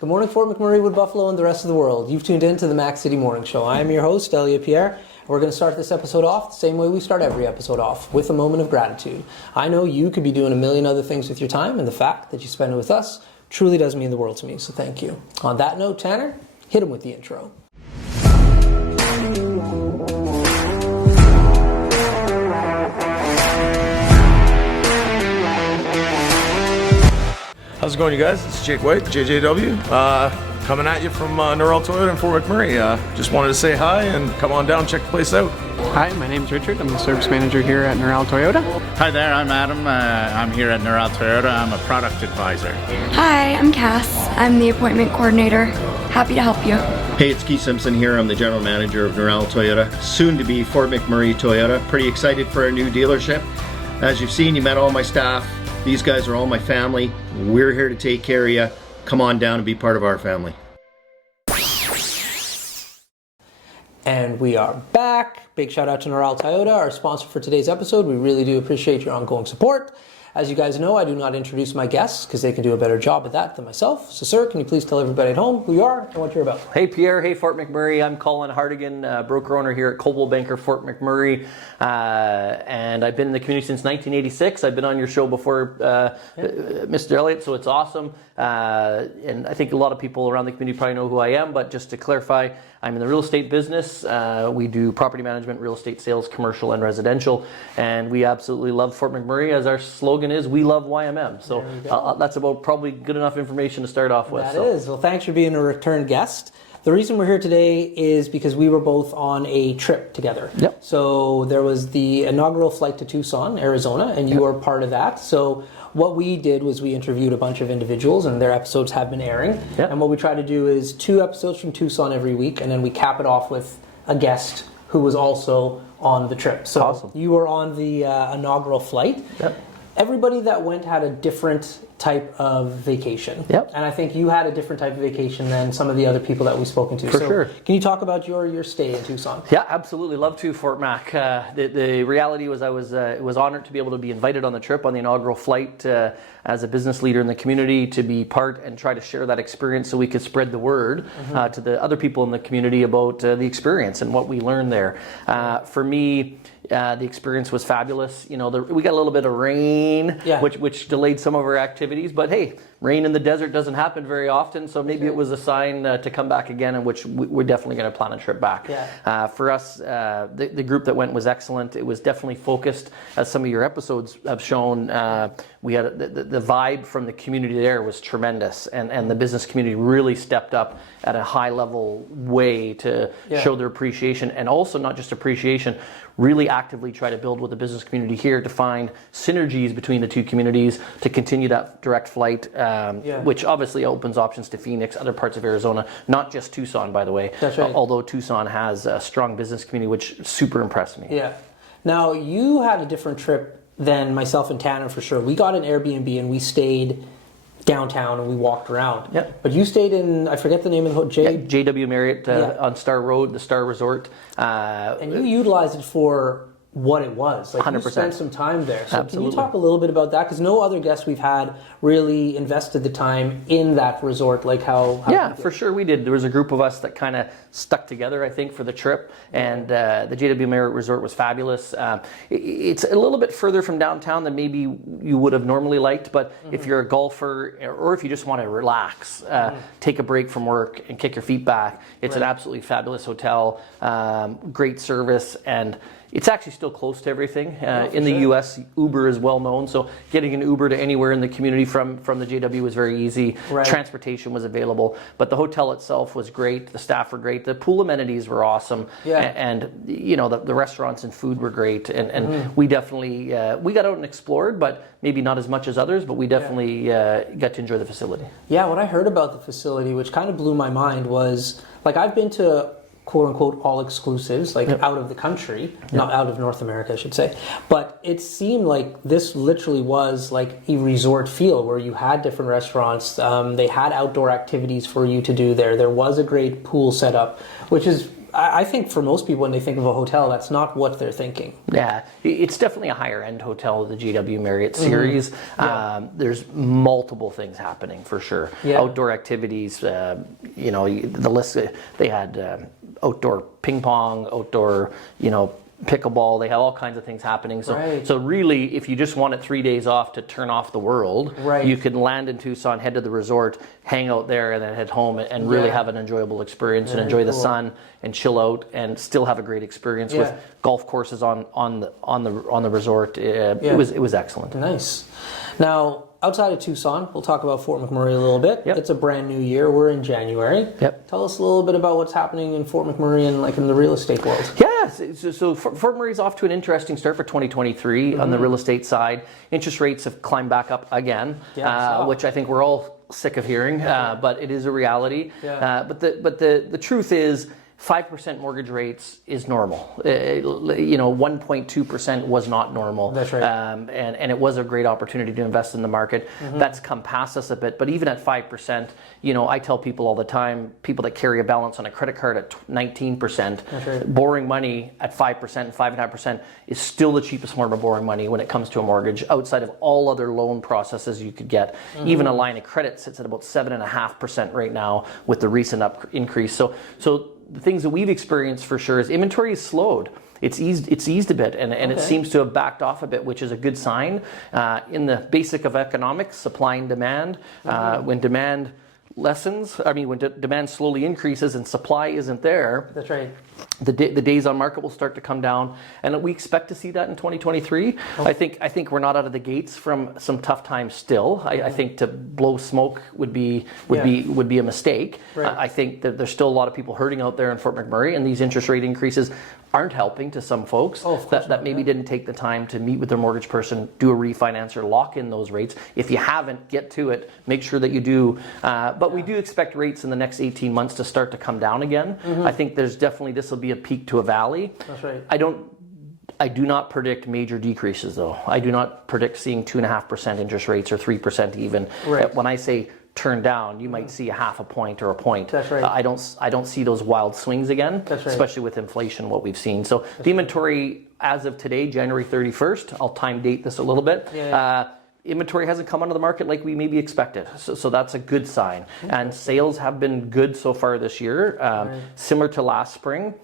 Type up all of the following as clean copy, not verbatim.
Good morning, Fort McMurray, Wood Buffalo, and the rest of the world. You've tuned in to the Mac City Morning Show. I am your host, Elliot Pierre. We're going to start this episode off the same way we start every episode off, with a moment of gratitude. I know you could be doing a million other things with your time, and the fact that you spend it with us truly does mean the world to me, so thank you. On that note, Tanner, hit him with the intro. How's it going, you guys? It's Jake White, JJW, coming at you from Norrell Toyota in Fort McMurray. Just wanted to say hi and come on down, check the place out. Hi, my name's Richard. I'm the service manager here at Norrell Toyota. Hi there, I'm Adam. I'm here at Norrell Toyota. I'm a product advisor. Hi, I'm Cass. I'm the appointment coordinator. Happy to help you. Hey, it's Keith Simpson here. I'm the general manager of Norrell Toyota, soon to be Fort McMurray Toyota. Pretty excited for our new dealership. As you've seen, you met all my staff. These guys are all my family. We're here to take care of you. Come on down and be part of our family. And we are back. Big shout out to Norrell Toyota, our sponsor for today's episode. We really do appreciate your ongoing support. As you guys know, I do not introduce my guests because they can do a better job at that than myself. So, sir, can you please tell everybody at home who you are and what you're about? Hey, Pierre. Hey, Fort McMurray. I'm Colin Hartigan, broker owner here at Coldwell Banker Fort McMurray. And I've been in the community since 1986. I've been on your show before, Mr. Elliott, so it's awesome. And I think a lot of people around the community probably know who I am, but just to clarify, I'm in the real estate business. We do property management, real estate sales, commercial and residential, and we absolutely love Fort McMurray. As our slogan is, we love YMM. So that's about probably good enough information to start off with. That is. Well, thanks for being a return guest. The reason we're here today is because we were both on a trip together. Yep. So there was the inaugural flight to Tucson, Arizona, and you were part of that. So what we did was we interviewed a bunch of individuals, and their episodes have been airing. Yep. And what we try to do is 2 episodes from Tucson every week, and then we cap it off with a guest who was also on the trip. So awesome. You were on the inaugural flight. Yep. Everybody that went had a different type of vacation. Yep. And I think you had a different type of vacation than some of the other people that we've spoken to. For sure. Can you talk about your stay in Tucson? Yeah, absolutely. Love to, Fort Mac. The reality was I was honored to be able to be invited on the trip on the inaugural flight as a business leader in the community, to be part and try to share that experience so we could spread the word to the other people in the community about the experience and what we learned there. For me, the experience was fabulous. You know, we got a little bit of rain, which delayed some of our activities. But hey, rain in the desert doesn't happen very often, so maybe it was a sign to come back again, in which we're definitely going to plan a trip back. Yeah. For us, the group that went was excellent. It was definitely focused, as some of your episodes have shown. We had the vibe from the community there was tremendous, and the business community really stepped up at a high level way to show their appreciation, and also not just appreciation, really actively try to build with the business community here to find synergies between the two communities to continue that direct flight, which obviously opens options to Phoenix, other parts of Arizona, not just Tucson, by the way. That's right. Although Tucson has a strong business community, which super impressed me. Yeah. Now, you had a different trip than myself and Tanner, for sure. We got an Airbnb and we stayed downtown and we walked around. Yep. But you stayed in, I forget the name of the hotel. JW Marriott on Star Road, the Star Resort. And you utilized it for what it was. Like 100%. You spent some time there. So Absolutely. Can you talk a little bit about that? Because no other guest we've had really invested the time in that resort like how Yeah, for sure we did. There was a group of us that kind of stuck together, I think, for the trip. And the JW Marriott Resort was fabulous. It's a little bit further from downtown than maybe you would have normally liked. But if you're a golfer or if you just want to relax, take a break from work and kick your feet back, it's an absolutely fabulous hotel, great service, and it's actually still close to everything. In the U.S., Uber is well known, so getting an Uber to anywhere in the community from the JW was very easy. Right. Transportation was available, but the hotel itself was great. The staff were great. The pool amenities were awesome, and you know the restaurants and food were great. And we definitely we got out and explored, but maybe not as much as others. But we definitely got to enjoy the facility. Yeah, what I heard about the facility, which kind of blew my mind, was like I've been to quote-unquote all-exclusives, like out of the country, not out of North America, I should say. But it seemed like this literally was like a resort feel where you had different restaurants. They had outdoor activities for you to do there. There was a great pool set up, which is I think for most people when they think of a hotel, that's not what they're thinking. Yeah, it's definitely a higher end hotel, the JW Marriott series. There's multiple things happening for sure. Yeah. Outdoor activities, the list, they had outdoor ping pong, outdoor, pickleball. They have all kinds of things happening. So really, if you just wanted 3 days off to turn off the world, you could land in Tucson, head to the resort, hang out there, and then head home and really have an enjoyable experience and enjoy the sun and chill out and still have a great experience with golf courses on the resort. It was excellent. Nice. Now, outside of Tucson, we'll talk about Fort McMurray a little bit. Yep. It's a brand new year. We're in January. Yep. Tell us a little bit about what's happening in Fort McMurray and in the real estate world. Yeah, so Fort McMurray's off to an interesting start for 2023 on the real estate side. Interest rates have climbed back up again, which I think we're all sick of hearing, but it is a reality. Yeah. But the truth is, 5% mortgage rates is normal. 1.2% was not normal. That's right. And it was a great opportunity to invest in the market. That's come past us a bit. But even at 5%, I tell people all the time, people that carry a balance on a credit card at 19%, borrowing money at 5% and 5.5% is still the cheapest form of borrowing money when it comes to a mortgage, outside of all other loan processes you could get. Even a line of credit sits at about 7.5% right now with the recent increase. So the things that we've experienced for sure is inventory is slowed. It's eased a bit, and it seems to have backed off a bit, which is a good sign. In the basic of economics, supply and demand, when demand lessens, when demand slowly increases and supply isn't there, That's right. the days on market will start to come down, and we expect to see that in 2023. I think we're not out of the gates from some tough times still. I think to blow smoke would be a mistake. Right. I think that there's still a lot of people hurting out there in Fort McMurray, and these interest rate increases aren't helping to some folks that maybe didn't take the time to meet with their mortgage person, do a refinance, or lock in those rates. If you haven't, get to it. Make sure that you do. But we do expect rates in the next 18 months to start to come down again. I think there's definitely, this will be a peak to a valley. That's right. I do not predict major decreases, though. I do not predict seeing 2.5% interest rates or 3% even. Right. When I say turn down, you might see a half a point or a point. That's right. I don't see those wild swings again, That's right. especially with inflation, what we've seen. So the inventory as of today, January 31st, I'll time date this a little bit. Inventory hasn't come onto the market like we maybe expected. So that's a good sign. And sales have been good so far this year, similar to last spring.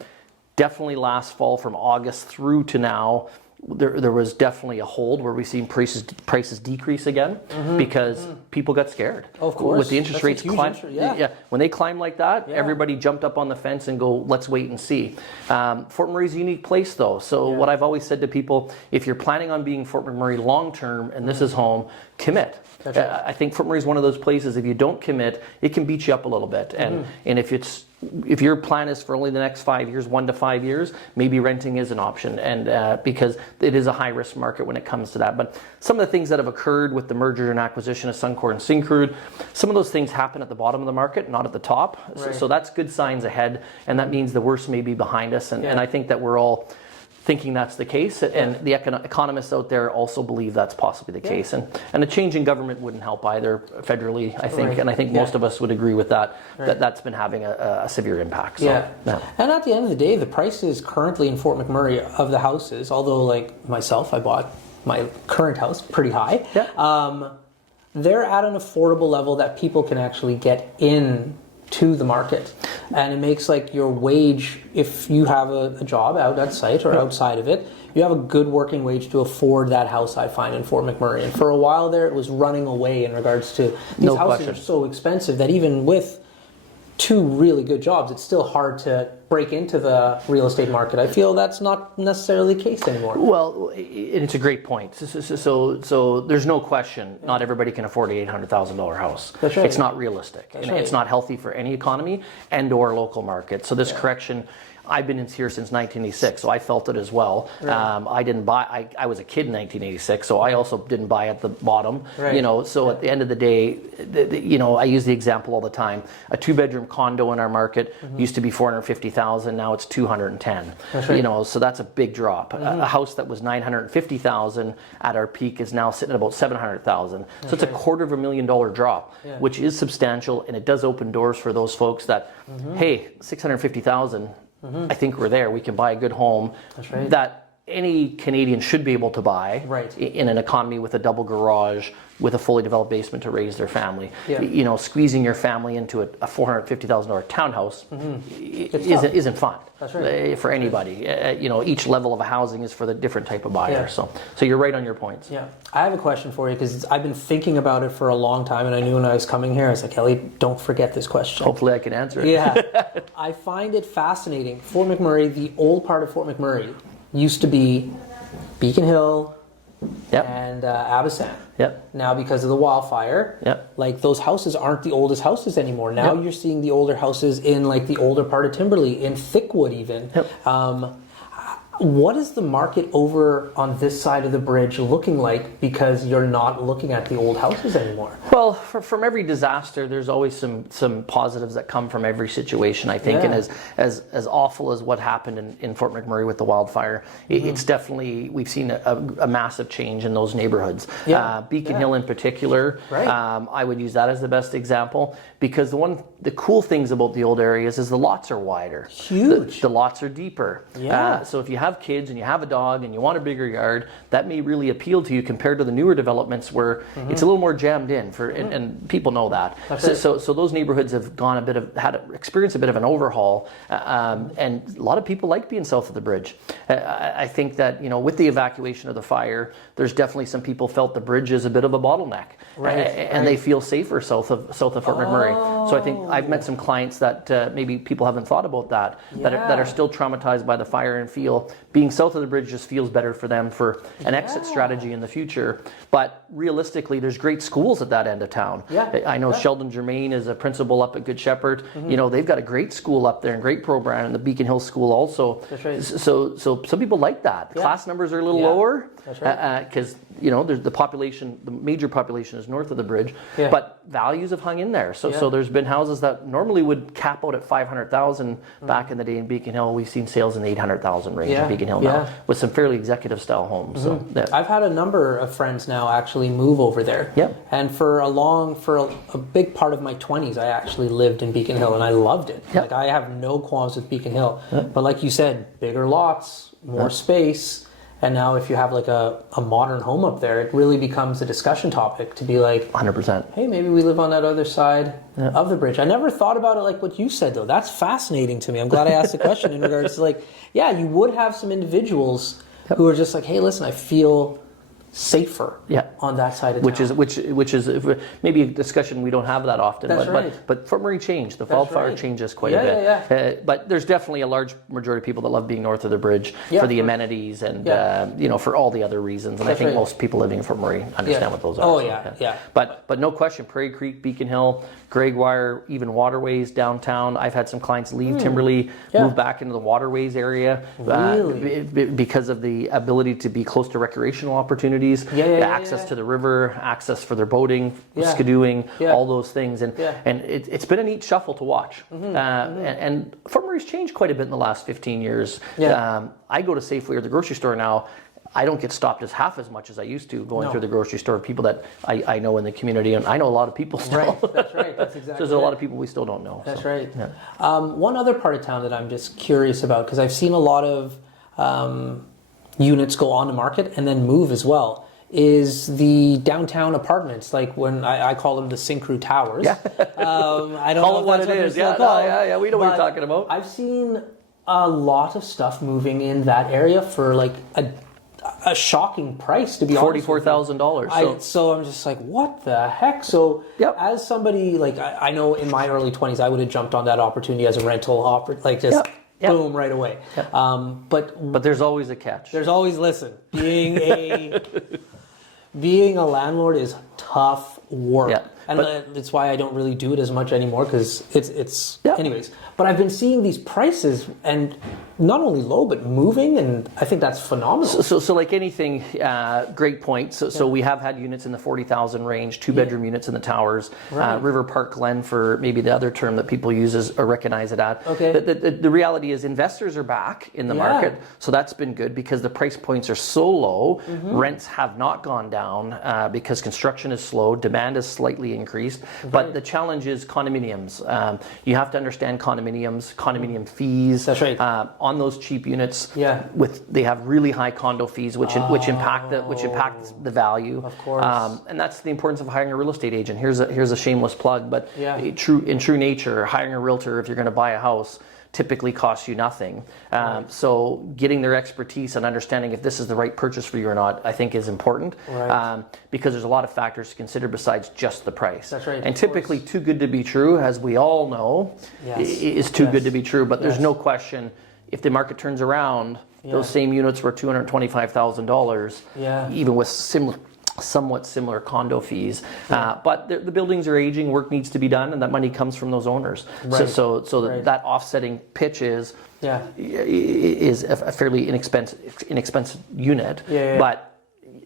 Definitely last fall from August through to now, there was definitely a hold where we've seen prices decrease again because people got scared. Of course. With the interest rates climb, when they climb like that, Yeah. everybody jumped up on the fence and go, let's wait and see. Fort McMurray's a unique place though. So what I've always said to people, if you're planning on being Fort McMurray long term and this is home, commit. That's right. I think Fort McMurray is one of those places, if you don't commit, it can beat you up a little bit. And if your plan is for only the next 5 years, 1 to 5 years, maybe renting is an option, and because it is a high risk market when it comes to that. But some of the things that have occurred with the merger and acquisition of Suncor and Syncrude, some of those things happen at the bottom of the market, not at the top. Right. So that's good signs ahead, and that means the worst may be behind us. And I think that we're all thinking that's the case, and the economists out there also believe that's possibly the case. And a change in government wouldn't help either federally, I think, and I think most of us would agree with that, that's been having a severe impact. So, And at the end of the day, the prices currently in Fort McMurray of the houses, although like myself, I bought my current house pretty high, they're at an affordable level that people can actually get in to the market, and it makes like your wage, if you have a job out at site or outside of it, you have a good working wage to afford that house, I find, in Fort McMurray. And for a while there, it was running away in regards to these houses are so expensive that even with 2 really good jobs, it's still hard to break into the real estate market. I feel that's not necessarily the case anymore. Well, it's a great point. So there's no question, not everybody can afford an $800,000 house. That's right. It's not realistic. It's not healthy for any economy and or local market. So this correction, I've been in here since 1986, so I felt it as well. I didn't buy. I was a kid in 1986, so I also didn't buy at the bottom. So at the end of the day, I use the example all the time. A 2-bedroom condo in our market used to be $450,000. Now it's $210,000. So that's a big drop. A house that was $950,000 at our peak is now sitting at about $700,000. So it's a $250,000 drop, which is substantial, and it does open doors for those folks that, hey, $650,000. I think we're there. We can buy a good home that any Canadian should be able to buy in an economy with a double garage, with a fully developed basement to raise their family. You know, squeezing your family into a $450,000 townhouse isn't fun for anybody. You know, each level of housing is for the different type of buyer. So you're right on your points. Yeah, I have a question for you because I've been thinking about it for a long time, and I knew when I was coming here, I was like, Ellie, don't forget this question. Hopefully I can answer it. Yeah, I find it fascinating. Fort McMurray, the old part of Fort McMurray, used to be Beacon Hill and Abisan. Now because of the wildfire, like those houses aren't the oldest houses anymore. Now you're seeing the older houses in like the older part of Timberley, in Thickwood even. What is the market over on this side of the bridge looking like, because you're not looking at the old houses anymore? Well, from every disaster, there's always some positives that come from every situation, I think. And as awful as what happened in Fort McMurray with the wildfire, it's definitely, we've seen a massive change in those neighborhoods. Beacon Hill in particular, I would use that as the best example, because the cool things about the old areas is the lots are wider. Huge. The lots are deeper. So if you have kids and you have a dog and you want a bigger yard, that may really appeal to you compared to the newer developments where it's a little more jammed in and people know that. So those neighborhoods have gone experienced a bit of an overhaul, and a lot of people like being south of the bridge. I think that, you know, with the evacuation of the fire, there's definitely some people felt the bridge is a bit of a bottleneck, and they feel safer south of Fort McMurray. So I think I've met some clients that maybe people haven't thought about that are still traumatized by the fire and feel being south of the bridge just feels better for them for an exit strategy in the future. But realistically, there's great schools at that end of town. I know Sheldon Germain is a principal up at Good Shepherd. You know, they've got a great school up there and great program, and the Beacon Hill School also. So some people like that. The class numbers are a little lower because you know there's the major population is north of the bridge, but values have hung in there. So there's been houses that normally would cap out at 500,000 back in the day in Beacon Hill. We've seen sales in the 800,000 range in Beacon Hill now, with some fairly executive style homes. So I've had a number of friends now actually move over there. And for a big part of my 20s, I actually lived in Beacon Hill, and I loved it. Like, I have no qualms with Beacon Hill. But like you said, bigger lots, more space. And now if you have like a modern home up there, it really becomes a discussion topic to be like, 100%. Hey, maybe we live on that other side of the bridge. I never thought about it like what you said, though. That's fascinating to me. I'm glad I asked the question in regards to like, you would have some individuals who are just like, hey, listen, I feel safer on that side of town. Which is maybe a discussion we don't have that often. But Fort McMurray changed. The wildfire changes quite a bit. But there's definitely a large majority of people that love being north of the bridge for the amenities and you know, for all the other reasons. And I think most people living in Fort McMurray understand what those are. But no question, Prairie Creek, Beacon Hill, Gregoire, even waterways downtown. I've had some clients leave Timberley, move back into the waterways area because of the ability to be close to recreational opportunities. Access to the river, access for their boating, skidooing, all those things, and it's been a neat shuffle to watch. And Fort McMurray's changed quite a bit in the last 15 years. I go to Safeway or the grocery store now. I don't get stopped as half as much as I used to going through the grocery store. People that I know in the community, and I know a lot of people still. That's right. That's exactly. There's a lot of people we still don't know. That's right. One other part of town that I'm just curious about, because I've seen a lot of units go on the market and then move as well, is the downtown apartments, like when I call them the Syncru Towers. I don't know what it is. We know what you're talking about. I've seen a lot of stuff moving in that area for like a shocking price, to be honest. $44,000. So I'm just like, what the heck? So as somebody, like, I know in my early 20s, I would have jumped on that opportunity as a rental offer, like just boom, right away. But there's always a catch. There's always, listen, being a landlord is tough work. And that's why I don't really do it as much anymore, because it's anyways. But I've been seeing these prices, and not only low, but moving, and I think that's phenomenal. So like anything, great point. So we have had units in the 40,000 range, 2-bedroom units in the towers, River Park Glen for maybe the other term that people use or recognize it at. The reality is investors are back in the market, so that's been good because the price points are so low. Rents have not gone down because construction is slow, demand is slightly increased. But the challenge is condominiums. You have to understand condominium fees. That's right. On those cheap units, Yeah. they have really high condo fees, which impact the value. Of course. And that's the importance of hiring a real estate agent. Here's a shameless plug, but Yeah. in true nature, hiring a realtor if you're going to buy a house typically costs you nothing. So getting their expertise and understanding if this is the right purchase for you or not, I think is important. Right. Because there's a lot of factors to consider besides just the price. That's right, And of typically course. too good to be true, as we all know, Yes. is too Yes. good to be true. But there's Yes. no question, if the market turns around, those same units were $225,000, Yeah. even with somewhat similar condo fees. But the buildings are aging, work needs to be done, and that money comes from those owners. Right. So Right. that offsetting pitch is Yeah. a fairly inexpensive unit. Yeah. But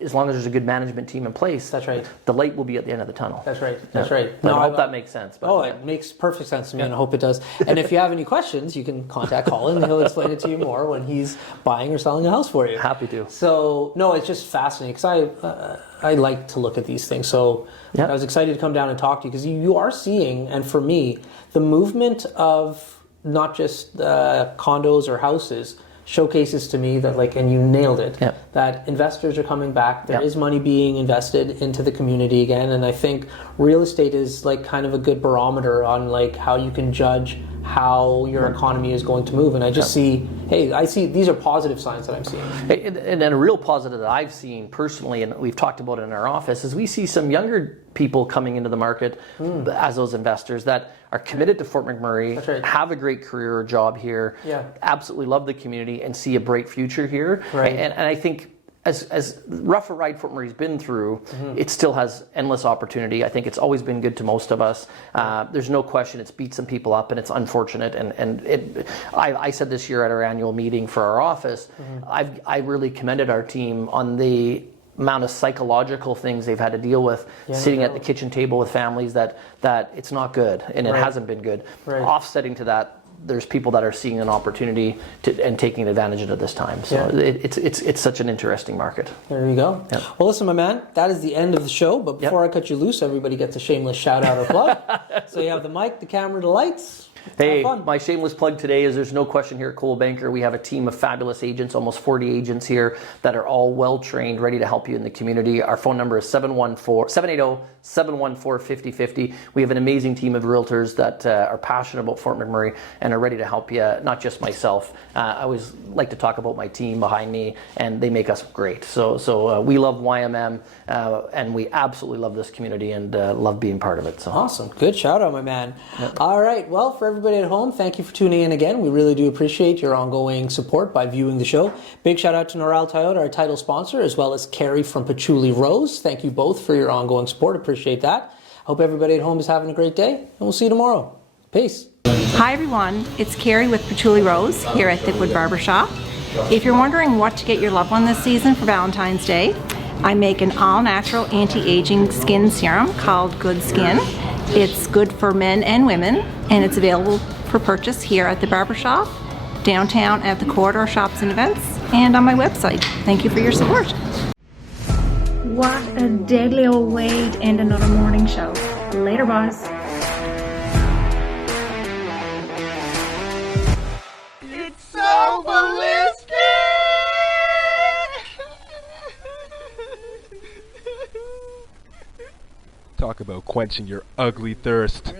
as long as there's a good management team in place, That's right. the light will be at the end of the tunnel. That's right. That's right. But I hope that makes sense. But, Oh, it makes perfect sense to me, and I hope it does. And if you have any questions, you can contact Colin, and he'll explain it to you more when he's buying or selling a house for you. Happy to. So, no, it's just fascinating because I like to look at these things. So Yeah. I was excited to come down and talk to you because you are seeing, and for me, the movement of not just condos or houses showcases to me that, like, and you nailed it, Yeah. that investors are coming back. There Yeah. is money being invested into the community again, and I think real estate is like kind of a good barometer on like how you can judge how your economy is going to move. And I just see, hey, I see these are positive signs that I'm seeing. And then a real positive that I've seen personally, and we've talked about it in our office, is we see some younger people coming into the market as those investors that are committed to Fort McMurray, That's right. have a great career or job here, Yeah. absolutely love the community, and see a bright future here. Right. And I think as rough a ride Fort McMurray's been through, it still has endless opportunity. I think it's always been good to most of us. There's no question it's beat some people up, and it's unfortunate. I said this year at our annual meeting for our office, I really commended our team on the amount of psychological things they've had to deal with sitting at the kitchen table with families that it's not good, and it hasn't been good. Right. Offsetting to that, there's people that are seeing an opportunity and taking advantage of it this time. So it's such an interesting market. There you go. Yep. Well, listen, my man, that is the end of the show. But before I cut you loose, everybody gets a shameless shout out or plug. So you have the mic, the camera, the lights. Hey, Have fun. my shameless plug today is there's no question here at Coldwell Banker. We have a team of fabulous agents, almost 40 agents here that are all well trained, ready to help you in the community. Our phone number is 780-714-5050. We have an amazing team of realtors that are passionate about Fort McMurray and are ready to help you, not just myself. I always like to talk about my team behind me, and they make us great. So we love YMM, and we absolutely love this community and love being part of it. So. Awesome. Good shout out, my man. All right. Well, for everybody at home, thank you for tuning in again. We really do appreciate your ongoing support by viewing the show. Big shout out to Norel Toyota, our title sponsor, as well as Carrie from Patchouli Rose. Thank you both for your ongoing support. Appreciate that. Hope everybody at home is having a great day, and we'll see you tomorrow. Peace. Hi everyone, it's Carrie with Patchouli Rose here at Thickwood Barbershop. If you're wondering what to get your loved one this season for Valentine's Day, I make an all-natural anti-aging skin serum called Good Skin. It's good for men and women, and it's available for purchase here at the barbershop, downtown at the corridor shops and events, and on my website. Thank you for your support. What a deadly old way to end another morning show. Later, boys. It's so ballistic! Talk about quenching your ugly thirst.